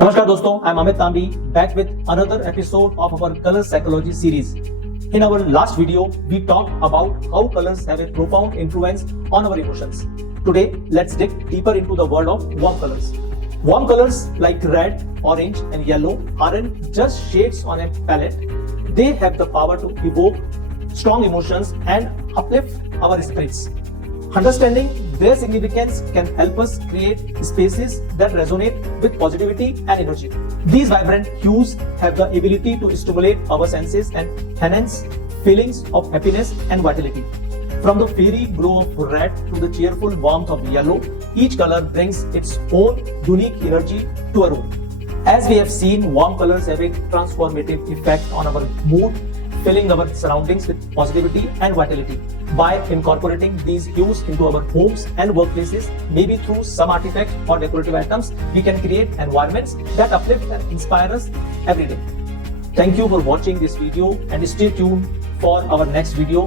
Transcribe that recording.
नमस्कार दोस्तों, I am Amit Tambi back with another episode of our color psychology series. In our last video, we talked about how colors have a profound influence on our emotions. Today, let's dig deeper into the world of warm colors. Warm colors like red, orange, and yellow aren't just shades on a palette. They have the power to evoke strong emotions and uplift our spirits. Understanding their significance can help us create spaces that resonate with positivity and energy. These vibrant hues have the ability to stimulate our senses and enhance feelings of happiness and vitality. From the fairy glow of red to the cheerful warmth of yellow, each color brings its own unique energy to a room. As we have seen, warm colors have a transformative effect on our mood, filling our surroundings with positivity and vitality. By incorporating these hues into our homes and workplaces, maybe through some artifacts or decorative items, we can create environments that uplift and inspire us every day. Thank you for watching this video and stay tuned for our next video.